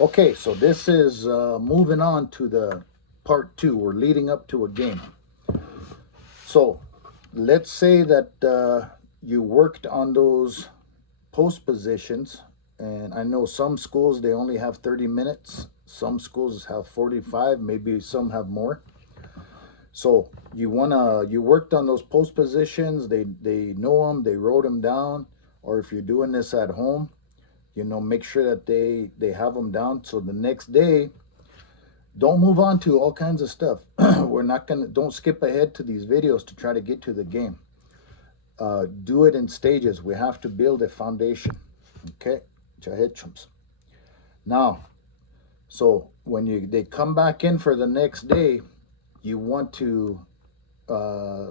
Okay, so this is moving on to the part two. We're leading up to a game. So let's say that you worked on those post positions, and I know some schools they only have 30 minutes. Some schools have 45, maybe some have more. So you worked on those post positions. They know them. They wrote them down. Or if you're doing this at home, make sure that they have them down. So the next day, don't move on to all kinds of stuff. We're not gonna Don't skip ahead to these videos to try to get to the game. Do it in stages. We have to build a foundation. Okay, now, so when they come back in for the next day, you want to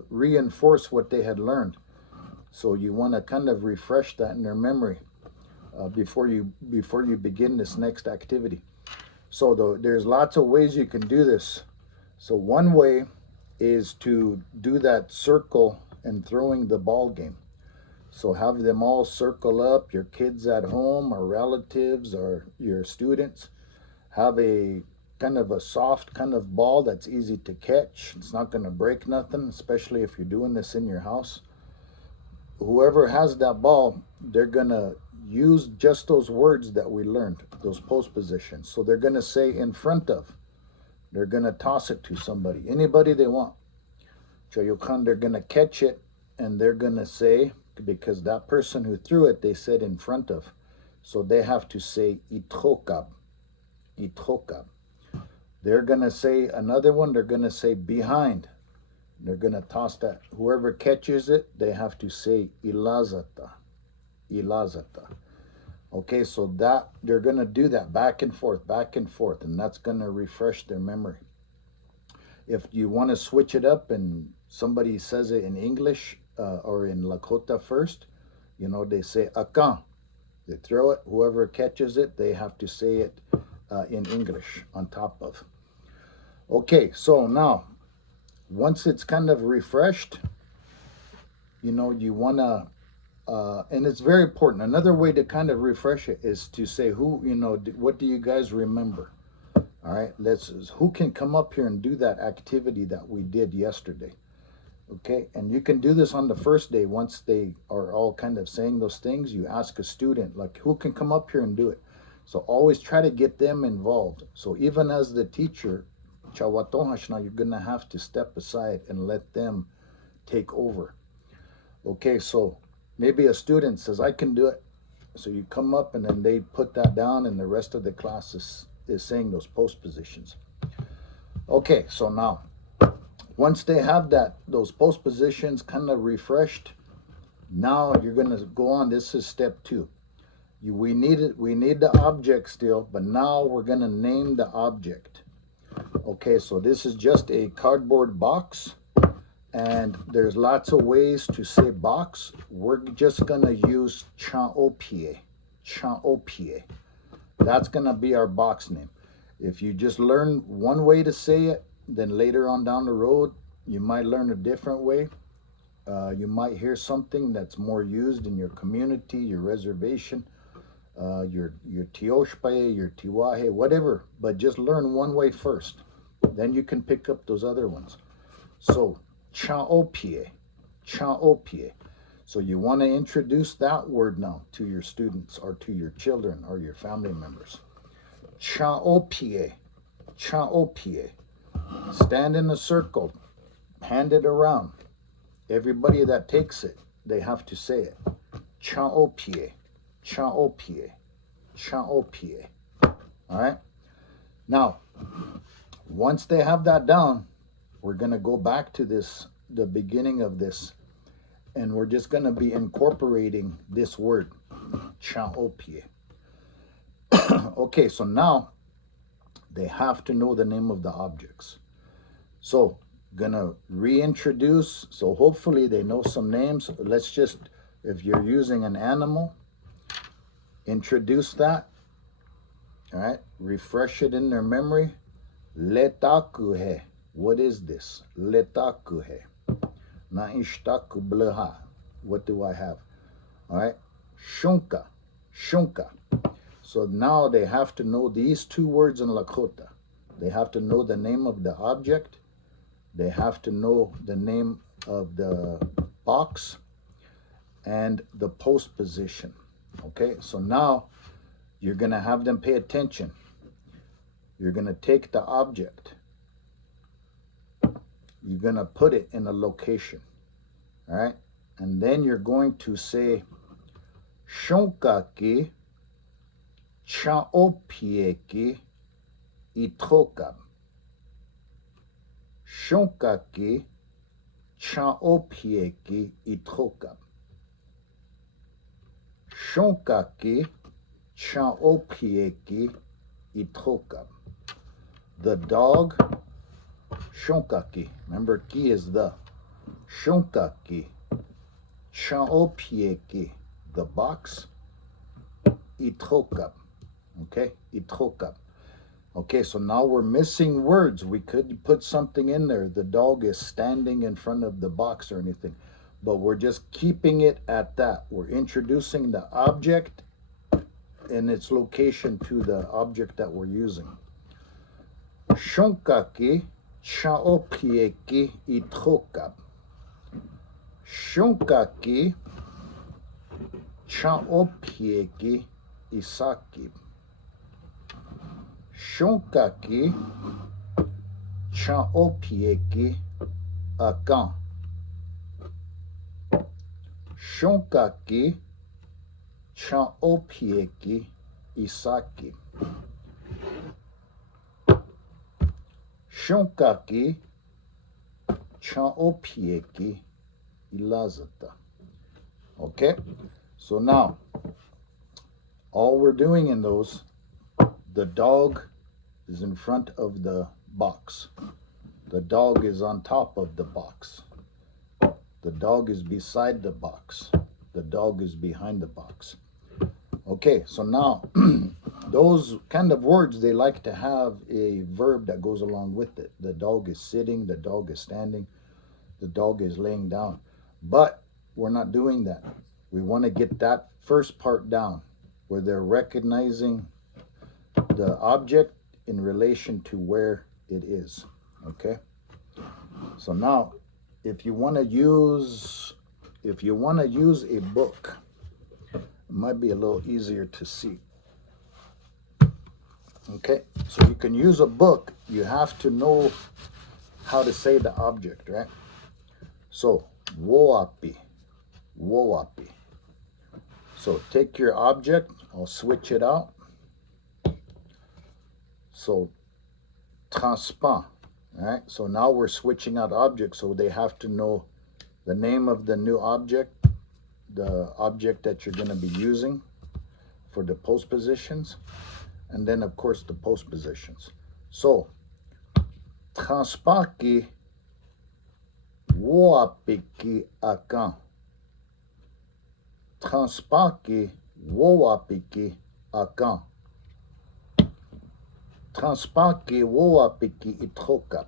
reinforce what they had learned. So you want to kind of refresh that in their memory before you begin this next activity. So there's lots of ways you can do this. So one way is to do that circle and throwing the ball game. So have them all circle up, your kids at home or relatives or your students. Have a kind of a soft kind of ball that's easy to catch. It's not going to break nothing, especially if you're doing this in your house. Whoever has that ball, they're going to use just those words that we learned, those post positions. So they're going to say in front of. They're going to toss it to somebody, anybody they want. čaŋóphiye, they're going to catch it, and they're going to say, because that person who threw it, they said in front of. So they have to say itÿókab, itÿókab. They're going to say another one, they're going to say behind. They're going to toss that. Whoever catches it, they have to say ilázata, ilázata. Okay, so that they're going to do that back and forth, and that's going to refresh their memory. If you want to switch it up and somebody says it in English or in Lakota first, they say akáŋl. They throw it. Whoever catches it, they have to say it in English on top of. Okay, so now, once it's kind of refreshed, you want to, and it's very important. Another way to kind of refresh it is to say, what do you guys remember? All right, who can come up here and do that activity that we did yesterday? Okay, and you can do this on the first day. Once they are all kind of saying those things, you ask a student, like, who can come up here and do it? So always try to get them involved. So even as the teacher, you're going to have to step aside and let them take over. Okay, so maybe a student says, I can do it. So you come up and then they put that down, and the rest of the class is saying those post positions. Okay, so now, once they have those post positions kind of refreshed, now you're going to go on. This is step 2. We need the object still, but now we're going to name the object. Okay, so this is just a cardboard box, and there's lots of ways to say box. We're just going to use čaŋóphiye, čaŋóphiye. That's going to be our box name. If you just learn one way to say it, then later on down the road, you might learn a different way. You might hear something that's more used in your community, your reservation, your itjókab, your tiwahe, whatever. But just learn one way first. Then you can pick up those other ones. So, čaŋóphiye, čaŋóphiye. So you want to introduce that word now to your students or to your children or your family members. čaŋóphiye, čaŋóphiye. Stand in a circle, hand it around. Everybody that takes it, they have to say it. čaŋóphiye, čaŋóphiye, čaŋóphiye. All right? Now, once they have that down, we're going to go back to the beginning of this, and we're just going to be incorporating this word, čaŋóphiye. Okay, so now they have to know the name of the objects. So, gonna reintroduce, so hopefully they know some names. Let's just, if you're using an animal, introduce that. All right, refresh it in their memory. Letakuhe, what is this? Letakuhe. Naishtakubleha, what do I have? All right, shunka, shunka. So now they have to know these two words in Lakota. They have to know the name of the object. They have to know the name of the box and the post position. Okay, so now you're going to have them pay attention. You're going to take the object. You're going to put it in a location. All right, and then you're going to say shonka čaŋóphiye itļókab. Shonka čaŋóphiye itļókab. Shonka čaŋóphiye itļókab. The dog, shonka. Remember, ki is the. Shonka čaŋóphiye, the box, itļókab. Okay, itļókab. Okay, so now we're missing words. We could put something in there. The dog is standing in front of the box or anything, but we're just keeping it at that. We're introducing the object and its location to the object that we're using. Shonka čaŋóphiye itļókab. Shonka čaŋóphiye isákhib. Shonka čaŋóphiye akáŋl. Shonka čaŋóphiye isákhib. Shonka čaŋóphiye ilázata. Okay, so now all we're doing in those, the dog is in front of the box. The dog is on top of the box. The dog is beside the box. The dog is behind the box. Okay, so now those kind of words, they like to have a verb that goes along with it. The dog is sitting, the dog is standing, the dog is laying down. But we're not doing that. We want to get that first part down, where they're recognizing the object in relation to where it is. Okay, so now if you want to use a book, it might be a little easier to see. Okay, so you can use a book. You have to know how to say the object, right? So wówapi. So take your object, I'll switch it out. So transpa, all right? So now we're switching out objects, so they have to know the name of the new object, the object that you're going to be using for the post positions, and then of course the post positions. So transpa wówapi akáŋl. Transpa wówapi akáŋl. Transpa wówapi itļókab.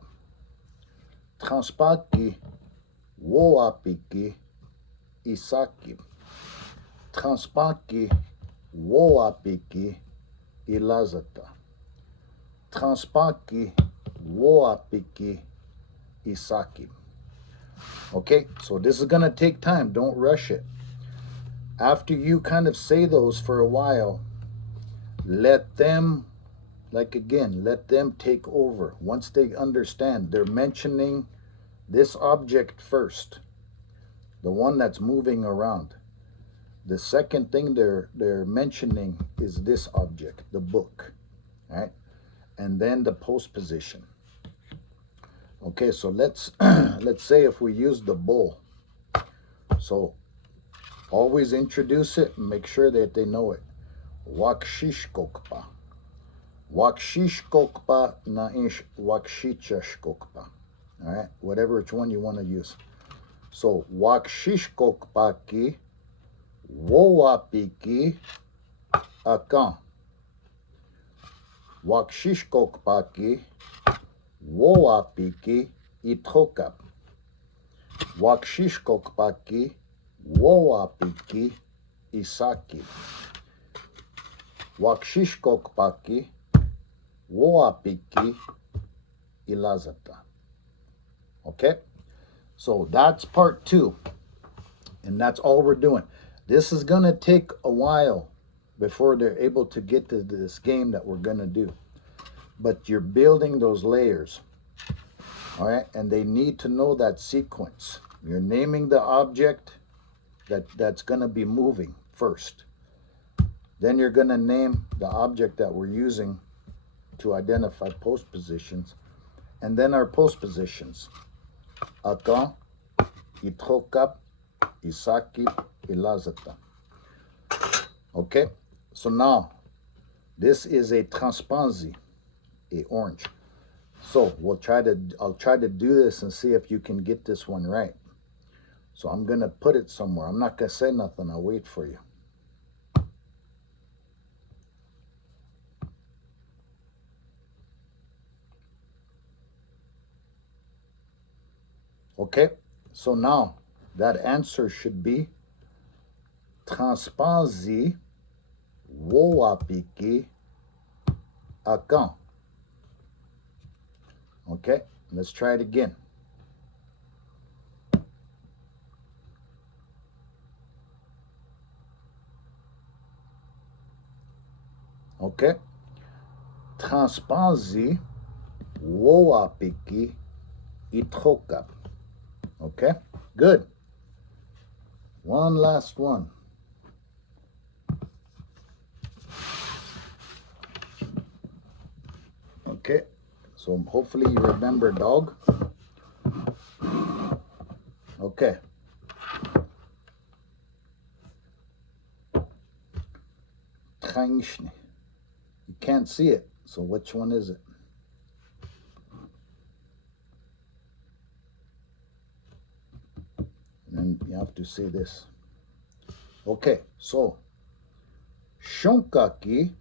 Transpa wówapi isákhib. Transpa wówapi ilázata. Transpa wówapi isákhib. Okay, so this is going to take time. Don't rush it. After you kind of say those for a while, let them, let them take over. Once they understand, they're mentioning this object first, the one that's moving around. The second thing they're mentioning is this object, the book, right? And then the post position. Okay, so let's say if we use the bowl. So always introduce it and make sure that they know it. Wakshishkokpa. Wakshishkokpa naish wakshichashkokpa. All right, whatever which one you want to use. So wakshishkokpa ki wówapi ki akáŋl. Wakshishkokpa ki wówapi ki itļókab. Wakshishkokpa ki wówapi ki isákhib. wakshishkokpaki, wówapi, ilázata. Okay? So that's part 2. And that's all we're doing. This is going to take a while before they're able to get to this game that we're going to do. But you're building those layers. All right? And they need to know that sequence. You're naming the object that's going to be moving first. Then you're going to name the object that we're using to identify post positions. And then our post positions. Akáŋl, itÿókab, isákhib, ilázata. Okay? So now, this is a transparency, a orange. So I'll try to do this and see if you can get this one right. So I'm going to put it somewhere. I'm not going to say nothing. I'll wait for you. Okay? So now, that answer should be transparency, wówapi, akáŋl. Okay? Let's try it again. Okay? Transparency, wówapi, itÿókab. Okay? Good. One last one. Okay? So hopefully you remember dog. Okay. You can't see it, so which one is it? And you have to say this. Okay, so shonka-ki,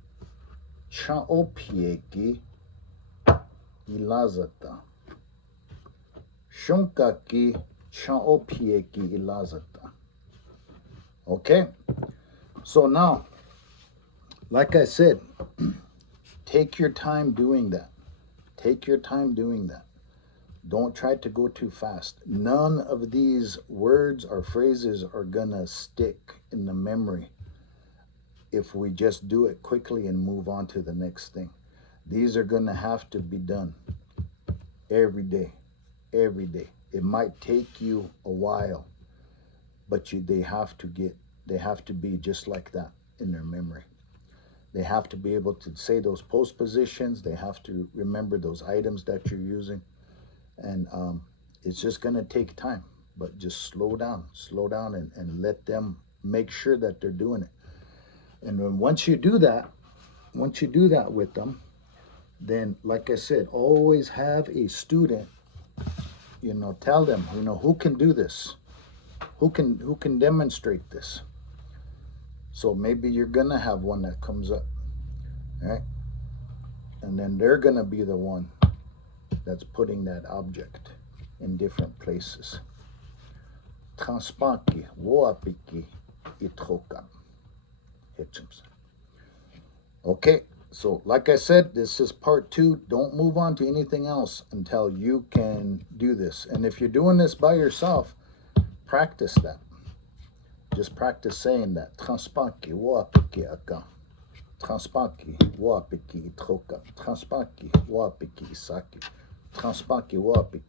čaŋóphiye, ilázata. Shonka-ki, čaŋóphiye, ilázata. Okay? So now, like I said, take your time doing that. Take your time doing that. Don't try to go too fast. None of these words or phrases are gonna stick in the memory if we just do it quickly and move on to the next thing. These are gonna have to be done every day, every day. It might take you a while, but they have to be just like that in their memory. They have to be able to say those post positions. They have to remember those items that you're using. And it's just going to take time. But just slow down and let them make sure that they're doing it. And then once you do that with them, then, like I said, always have a student, tell them, who can do this? Who can demonstrate this? So maybe you're going to have one that comes up, right? And then they're going to be the one that's putting that object in different places. Transparency, wówapi, itÿókab. Okay, so like I said, this is part 2. Don't move on to anything else until you can do this. And if you're doing this by yourself, practice that. Just practice saying that. Transparency, wówapi, akáŋl. Transparency, wówapi, itÿókab. Transparency, wówapi, isákhib. Transparency, wówapi,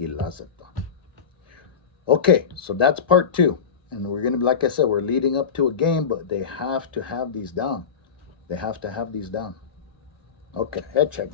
ilázata. Okay, so that's part 2. And we're going to, like I said, we're leading up to a game, but they have to have these down. They have to have these down. Okay, head check.